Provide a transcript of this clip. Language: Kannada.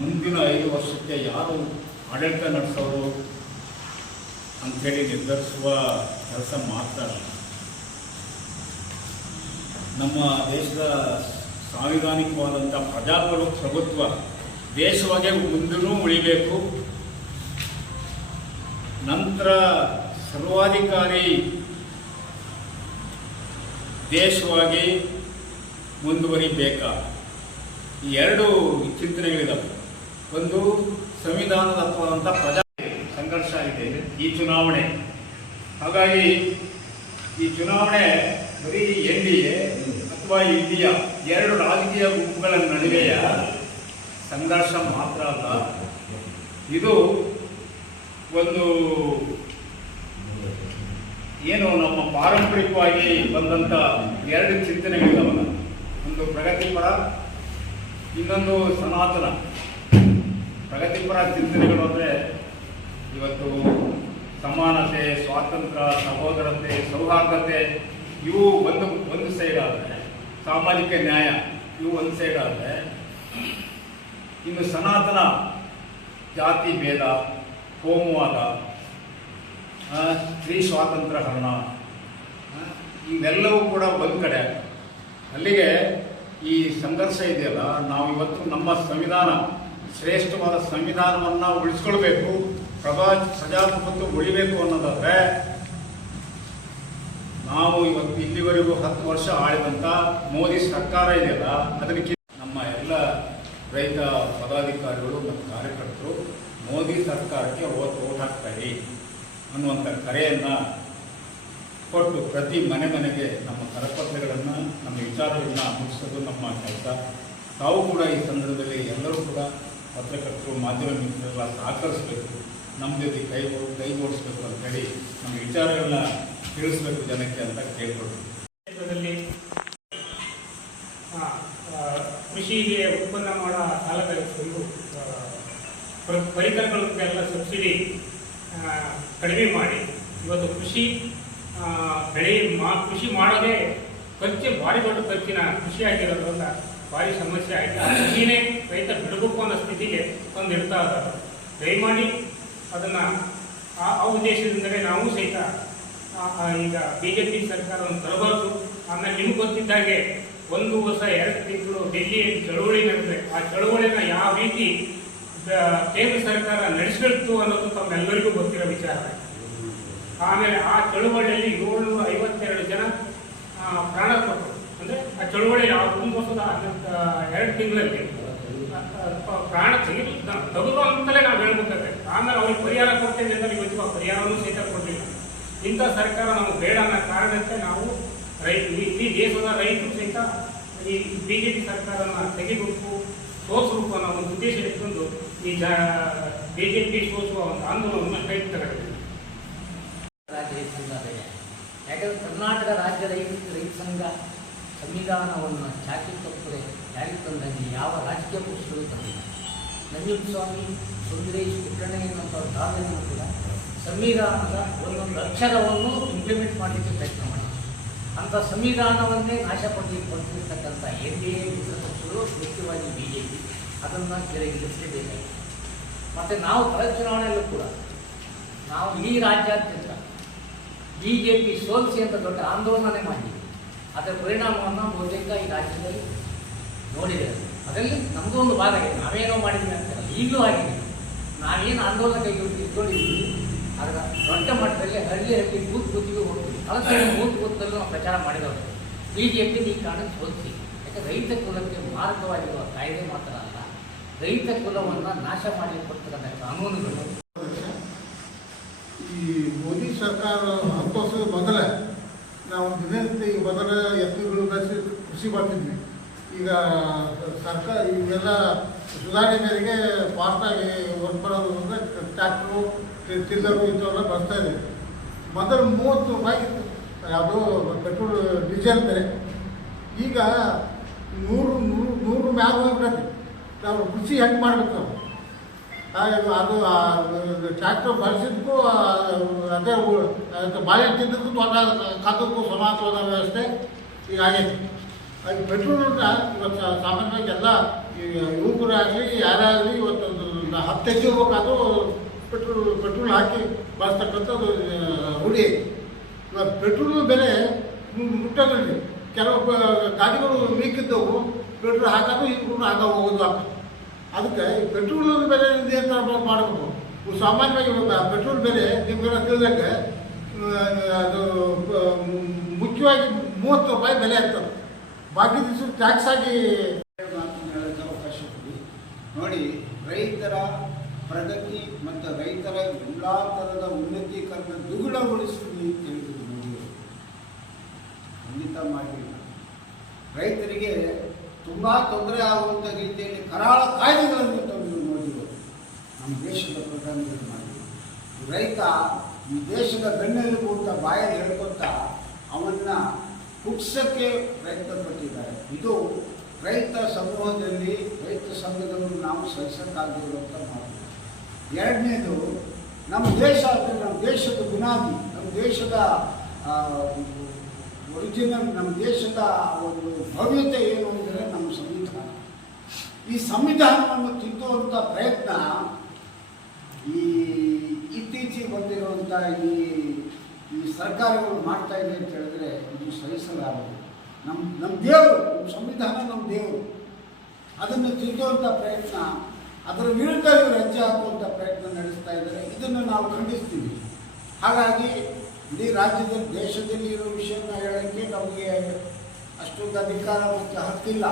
ಮುಂದಿನ 5 ವರ್ಷಕ್ಕೆ ಯಾರು ಆಡಳಿತ ನಡೆಸೋರು ಅಂಥೇಳಿ ನಿರ್ಧರಿಸುವ ಕೆಲಸ ಮಾತ್ರ ನಮ್ಮ ದೇಶದ ಸಾಂವಿಧಾನಿಕವಾದಂಥ ಪ್ರಜಾಪ್ರಭುತ್ವ ದೇಶವಾಗಿ ಮುಂದೂ ಉಳಿಬೇಕು. ನಂತರ ಸರ್ವಾಧಿಕಾರಿ ದೇಶವಾಗಿ ಮುಂದುವರಿಬೇಕಾ, ಈ ಎರಡು ಚಿಂತನೆಗಳಿದ್ದಾವೆ. ಒಂದು ಸಂವಿಧಾನದತ್ವಾದಂಥ ಪ್ರಜಾ ಸಂಘರ್ಷ ಇದೆ ಈ ಚುನಾವಣೆ. ಹಾಗಾಗಿ ಈ ಚುನಾವಣೆ ಬರೀ NDA ಅಥವಾ ಇಂಡಿಯಾ ಎರಡು ರಾಜಕೀಯ ಗುಂಪುಗಳ ನಡುವೆಯ ಸಂಘರ್ಷ ಮಾತ್ರ ಅಲ್ಲ, ಇದು ಒಂದು ಏನು ನಮ್ಮ ಪಾರಂಪರಿಕವಾಗಿ ಬಂದಂಥ ಎರಡು ಚಿಂತನೆಗಳಿದಾವಲ್ಲ, ಒಂದು ಪ್ರಗತಿಪರ, ಇನ್ನೊಂದು ಸನಾತನ. ಪ್ರಗತಿಪರ ಚಿಂತನೆಗಳು ಅಂದರೆ ಇವತ್ತು ಸಮಾನತೆ, ಸ್ವಾತಂತ್ರ್ಯ, ಸಹೋದರತೆ, ಸೌಹಾರ್ದತೆ ಇವು ಒಂದು ಸೈಡ್ ಆದರೆ, ಸಾಮಾಜಿಕ ನ್ಯಾಯ ಇವು ಒಂದು ಸೈಡ್ ಆದರೆ, ಇನ್ನು ಸನಾತನ ಜಾತಿ ಭೇದ, ಕೋಮುವಾದ, ಸ್ತ್ರೀ ಸ್ವಾತಂತ್ರ್ಯ ಹರಣ ಇವೆಲ್ಲವೂ ಕೂಡ ಒಂದು ಕಡೆ. ಅಲ್ಲಿಗೆ ಈ ಸಂಘರ್ಷ ಇದೆಯಲ್ಲ, ನಾವು ಇವತ್ತು ನಮ್ಮ ಸಂವಿಧಾನ, ಶ್ರೇಷ್ಠವಾದ ಸಂವಿಧಾನವನ್ನು ಉಳಿಸ್ಕೊಳ್ಬೇಕು, ಪ್ರಜಾಪ್ರಭುತ್ವ ಉಳಿಬೇಕು ಅನ್ನೋದಾದರೆ ನಾವು ಇವತ್ತು ಇಲ್ಲಿವರೆಗೂ 10 ವರ್ಷ ಆಳಿದಂಥ ಮೋದಿ ಸರ್ಕಾರ ಇದೆಯಲ್ಲ, ಅದಕ್ಕೆ ನಮ್ಮ ಎಲ್ಲ ರೈತ ಪದಾಧಿಕಾರಿಗಳು ಮತ್ತು ಕಾರ್ಯಕರ್ತರು ಮೋದಿ ಸರ್ಕಾರಕ್ಕೆ ಓಟ್ ಹಾಕ್ತಾರೆ ಅನ್ನುವಂಥ ಕರೆಯನ್ನು ಕೊಟ್ಟು ಪ್ರತಿ ಮನೆಗೆ ನಮ್ಮ ಕರಪತ್ರಗಳನ್ನು, ನಮ್ಮ ವಿಚಾರಗಳನ್ನ ಮುಗಿಸೋದು ನಮ್ಮ ಕೆಲಸ. ತಾವು ಕೂಡ ಈ ಸಂದರ್ಭದಲ್ಲಿ ಎಲ್ಲರೂ ಕೂಡ ಪತ್ರಕರ್ತರು, ಮಾಧ್ಯಮ ಮಿತ್ರರೆಲ್ಲ ಸಹಕರಿಸಬೇಕು, ನಮ್ಮ ಜೊತೆ ಕೈಗೂಡಿಸ್ಬೇಕು ಅಂತೇಳಿ ನಮ್ಮ ವಿಚಾರಗಳನ್ನ ತಿಳಿಸ್ಬೇಕು ಜನಕ್ಕೆ ಅಂತ ಕೇಳ್ಕೊಳ್ತೀವಿ. ಕೃಷಿಗೆ ಉತ್ಪನ್ನ ಮಾಡೋ ಸಾಲದ ಪರಿಕರಗಳಿಗೆಲ್ಲ ಸಬ್ಸಿಡಿ ಕಡಿಮೆ ಮಾಡಿ ಇವತ್ತು ಕೃಷಿ ಮಾಡೋದೇ ಖರ್ಚು ಭಾರಿ ದೊಡ್ಡ ಖರ್ಚಿನ ಕೃಷಿ ಆಗಿರೋದ್ರಿಂದ ಭಾರಿ ಸಮಸ್ಯೆ ಆಯಿತು. ಆ ಕೃಷಿನೇ ರೈತ ಬಿಡಬೇಕು ಅನ್ನೋ ಸ್ಥಿತಿಗೆ ಒಂದು ಇರ್ತಾ ಇದ್ದಾರೆ. ದಯಮಾಡಿ ಅದನ್ನು ಆ ಉದ್ದೇಶದಿಂದಲೇ ನಾವು ಸಹಿತ ಈಗ BJP ಸರ್ಕಾರವನ್ನು ತರಬಾರ್ದು. ಆಮೇಲೆ ನಿಮ್ಗೆ ಗೊತ್ತಿದ್ದಾಗೆ 1 ವರ್ಷ 2 ತಿಂಗಳು ಡೆಲ್ಲಿಯಲ್ಲಿ ಚಳುವಳಿ ನಡೆದರೆ ಆ ಚಳುವಳಿನ ಯಾವ ರೀತಿ ಕೇಂದ್ರ ಸರ್ಕಾರ ನಡೆಸಿತ್ತು ಅನ್ನೋದು ತಮ್ಮೆಲ್ಲರಿಗೂ ಗೊತ್ತಿರೋ ವಿಚಾರ. ಆಮೇಲೆ ಆ ಚಳುವಳಿಯಲ್ಲಿ 752 ಜನ ಪ್ರಾಣ ಕೊಟ್ಟರು. ಅಂದರೆ ಆ ಚಳುವಳಿ 1 ವರ್ಷದ 2 ತಿಂಗಳಲ್ಲಿ ಪ್ರಾಣ ತೆಗೆದು ಅಂತಲೇ ನಾವು ಹೇಳ್ಬೇಕಾದ್ರೆ, ಆಮೇಲೆ ಅವ್ರಿಗೆ ಪರಿಹಾರ ಕೊಡ್ತೇವೆ ಅಂತ ಇವತ್ತು ಆ ಪರಿಹಾರವೂ ಸಹಿತ ಕೊಡಲಿಲ್ಲ. ಇಂಥ ಸರ್ಕಾರ ನಮಗೆ ಬೇಡ ಅನ್ನೋ ಕಾರಣಕ್ಕೆ ನಾವು ಈ ದೇಶದ ರೈತರು ಸಹಿತ ಈ BJP ಸರ್ಕಾರನ ತೆಗಿಬೇಕು, ಸೋಸಬೇಕು ಅನ್ನೋ ಒಂದು ಉದ್ದೇಶ ಇಟ್ಕೊಂಡು ಈ BJP ಸೋಸುವ ಒಂದು ಆಂದೋಲನವನ್ನು ಕೈ ತಗೊಂಡಿದೆ. ಯಾಕಂದರೆ ಕರ್ನಾಟಕ ರಾಜ್ಯ ರೈತ ಸಂಘ ಸಂವಿಧಾನವನ್ನು ಚಾಚು ತಪ್ಪದೆ ಜಾರಿಗೆ ತಂದಲ್ಲಿ ಯಾವ ರಾಜಕೀಯ ಪಕ್ಷಗಳು ತಂದಿಲ್ಲ. ನಂಜುಂಡಸ್ವಾಮಿ, ಸುಂದರೇಶ್, ಪುಟ್ಟಣ್ಣಯ್ಯನಂಥ ಕಾಲದಲ್ಲೂ ಕೂಡ ಸಂವಿಧಾನದ ಒಂದೊಂದು ಅಕ್ಷರವನ್ನು ಇಂಪ್ಲಿಮೆಂಟ್ ಮಾಡಲಿಕ್ಕೆ ಪ್ರಯತ್ನ ಮಾಡಿದೆ. ಅಂಥ ಸಂವಿಧಾನವನ್ನೇ ನಾಶ ಪಡಿಸಿರ್ತಕ್ಕಂಥ NDA ಮಿತ್ರ ಪಕ್ಷಗಳು, ಮುಖ್ಯವಾಗಿ BJP, ಅದನ್ನು ಕೆಳಗಿಳಿಸಲೇಬೇಕಾಗಿದೆ. ಮತ್ತು ನಾವು ಕಳೆದ ಚುನಾವಣೆಯಲ್ಲೂ ಕೂಡ ನಾವು ಈ ರಾಜ್ಯಾದ್ಯಂತ BJP ಸೋಲಿಸಿ ಅಂತ ದೊಡ್ಡ ಆಂದೋಲನೆ ಮಾಡಿದ್ದೀವಿ. ಅದರ ಪರಿಣಾಮವನ್ನು ಬಹುತೇಕ ಈ ರಾಜ್ಯದಲ್ಲಿ ನೋಡಿದ್ದೇವೆ. ಅದರಲ್ಲಿ ನಮ್ಮದು ಒಂದು ಭಾಗ ಇದೆ. ನಾವೇನೋ ಮಾಡಿದ್ವಿ ಅಂತಾರಲ್ಲ, ಈಗಲೂ ಆಗಿದೆ. ನಾವೇನು ಆಂದೋಲನ ಇಟ್ಕೊಂಡಿದ್ದೀವಿ ಅದರ ದೊಡ್ಡ ಮಟ್ಟದಲ್ಲಿ ಹಳ್ಳಿ ಬೂತಿಗೂ ಹೋಗ್ತೀವಿ. ಕಳೆದ ಬೂತಲ್ಲೂ ನಾವು ಪ್ರಚಾರ ಮಾಡಿದವರು BJP ಈ ಕಾರಣಕ್ಕೆ ಸೋಲಿಸಿ. ಯಾಕಂದರೆ ರೈತ ಕುಲಕ್ಕೆ ಮಾರ್ಗವಾಗಿರುವ ಕಾಯ್ದೆ ಮಾತ್ರ ಅಲ್ಲ, ರೈತ ಕುಲವನ್ನು ನಾಶ ಮಾಡಲಿಕ್ಕೆ ಕಾನೂನುಗಳು. ಈ ಮೋದಿ ಸರ್ಕಾರ 10 ವರ್ಷದ ಮೊದಲೇ ನಾವು ದಿನನಿತ್ಯ ಈಗ ಮೊದಲ ಎತ್ತುಗಳು ಬಳಸಿ ಕೃಷಿ ಮಾಡ್ತಿದ್ವಿ. ಈಗ ಸರ್ಕಾರ ಇವೆಲ್ಲ ಸುಧಾರಣೆ ಮೇರೆಗೆ ಫಾಸ್ಟಾಗಿ ವರ್ಕ್ ಮಾಡೋದು ಅಂದರೆ ಟ್ರ್ಯಾಕ್ಟ್ರು, ಟಿಲ್ಲರು ಇಂಥವೆಲ್ಲ ಬಳಸ್ತಾ ಇದೆ. ಮೊದಲು 30 ರೂಪಾಯಿ ಇತ್ತು ಯಾವುದೋ ಪೆಟ್ರೋಲ್, ಡೀಸೆಲ್ ಬೆಲೆ. ಈಗ 100 ಮ್ಯಾಗ ಹೋಗ್ಬಿಡತ್ತೆ. ನಾವು ಕೃಷಿ ಹೆಂಗೆ ಮಾಡ್ಬೇಕು ನಾವು? ಅದು ಟ್ರ್ಯಾಕ್ಟರ್ ಬಳಸಿದ್ದಕ್ಕೂ ಅದೇ ಬಾಳೆ ತಿಂದಕ್ಕೂ ತೋಟ ಕಾದಕ್ಕೂ ಸಮಾನವಾದ ವ್ಯವಸ್ಥೆ ಈಗ ಆಗೈತೆ. ಅದು ಪೆಟ್ರೋಲ್ನ ಇವತ್ತು ಸಾಮಾನ್ಯವಾಗಿ ಎಲ್ಲ ಈಗ ಯುವಕರಾಗಲಿ ಯಾರಾಗಲಿ ಇವತ್ತೊಂದು 10 ಹೆಜ್ಜೆ ಹೋಗ್ಬೇಕಾದ್ರೂ ಪೆಟ್ರೋಲ್ ಹಾಕಿ ಬಳಸ್ತಕ್ಕಂಥದ್ದು ರೂಢಿ. ಇವಾಗ ಪೆಟ್ರೋಲ್ ಬೆಲೆ ಮುಟ್ಟೋದ್ರಲ್ಲಿ ಕೆಲವು ಗಾಡಿಗಳು ವೀಕಿದ್ದವು ಪೆಟ್ರೋಲ್ ಹಾಕೋದು ಇದ್ಕೊಂಡು ಆಗ ಹೋಗೋದು ಆಗ್ತದೆ. ಅದಕ್ಕೆ ಈ ಪೆಟ್ರೋಲ್ ಬೆಲೆ ನಿಯಂತ್ರಣ ಮಾಡಬೇಕು. ಸಾಮಾನ್ಯವಾಗಿ ಪೆಟ್ರೋಲ್ ಬೆಲೆ ನಿಮಗೆಲ್ಲ ತಿಳಿದಂಗೆ ಅದು ಮುಖ್ಯವಾಗಿ 30 ರೂಪಾಯಿ ಬೆಲೆ ಆಗ್ತದೆ. ಬಾಕಿ ದಿವಸ ಟ್ಯಾಕ್ಸ್ ಆಗಿ ಹೇಳೋಕ್ಕೆ ಅವಕಾಶ ಕೊಡಿ. ನೋಡಿ, ರೈತರ ಪ್ರಗತಿ ಮತ್ತು ರೈತರ ಎಲ್ಲ ಥರದ ಉನ್ನತೀಕರಣ ದ್ವಿಗುಣಗೊಳಿಸುವುದು ಅಂತ ಹೇಳಿದ್ರು ಮೋದಿಯವರು. ಖಂಡಿತ ಮಾಡಲಿಲ್ಲ. ರೈತರಿಗೆ ತುಂಬ ತೊಂದರೆ ಆಗುವಂಥ ರೀತಿಯಲ್ಲಿ ಕರಾಳ ಕಾಯ್ದೆಗಳನ್ನು ತಂದರು ಮೋದಿಯವರು. ನಮ್ಮ ದೇಶದ ಪ್ರಧಾನಿಗಳು ಮಾಡಿದರು. ರೈತ ಈ ದೇಶದ ಬೆನ್ನೆಲುಬು ಅಂತ ಬಾಯಲ್ಲಿ ಹೇಳ್ಕೊತ ಅವನ್ನ ಕುಗ್ಸಕ್ಕೆ ಪ್ರಯತ್ನ ಪಟ್ಟಿದ್ದಾರೆ. ಇದು ರೈತ ಸಮೂಹದಲ್ಲಿ ರೈತ ಸಂಘದವರು ನಾವು ಸಹಿಸಕ್ಕಾಗಿರುವಂಥ ಮಾತು. ಎರಡನೇದು, ನಮ್ಮ ದೇಶ ಅಂದರೆ ನಮ್ಮ ದೇಶದ ಬುನಾದಿ, ನಮ್ಮ ದೇಶದ ಒರಿಜಿನಲ್, ನಮ್ಮ ದೇಶದ ಒಂದು ಭವ್ಯತೆ ಏನು ಅಂದರೆ ನಮ್ಮ ಸಂವಿಧಾನ. ಈ ಸಂವಿಧಾನವನ್ನು ತಿದ್ದುವಂಥ ಪ್ರಯತ್ನ ಈ ಇತ್ತೀಚೆಗೆ ಬಂದಿರುವಂಥ ಈ ಸರ್ಕಾರಗಳು ಮಾಡ್ತಾ ಇದೆ ಅಂತ ಹೇಳಿದ್ರೆ ಇದು ಸಹಿಸಲಾಗದು. ನಮ್ಮ ದೇವರು, ನಮ್ಮ ಸಂವಿಧಾನ ನಮ್ಮ ದೇವರು, ಅದನ್ನು ತಿದ್ದುವಂಥ ಪ್ರಯತ್ನ, ಅದರ ವಿರುದ್ಧ ಇವರು ಹೆಜ್ಜೆ ಹಾಕುವಂಥ ಪ್ರಯತ್ನ ನಡೆಸ್ತಾ ಇದ್ದಾರೆ. ಇದನ್ನು ನಾವು ಖಂಡಿಸ್ತೀವಿ. ಹಾಗಾಗಿ ಇಡೀ ರಾಜ್ಯದಲ್ಲಿ ದೇಶದಲ್ಲಿ ಇರೋ ವಿಷಯನ ಹೇಳೋಕ್ಕೆ ನಮಗೆ ಅಷ್ಟೊಂದು ಅಧಿಕಾರ ಮತ್ತು ಹಕ್ಕಿಲ್ಲ.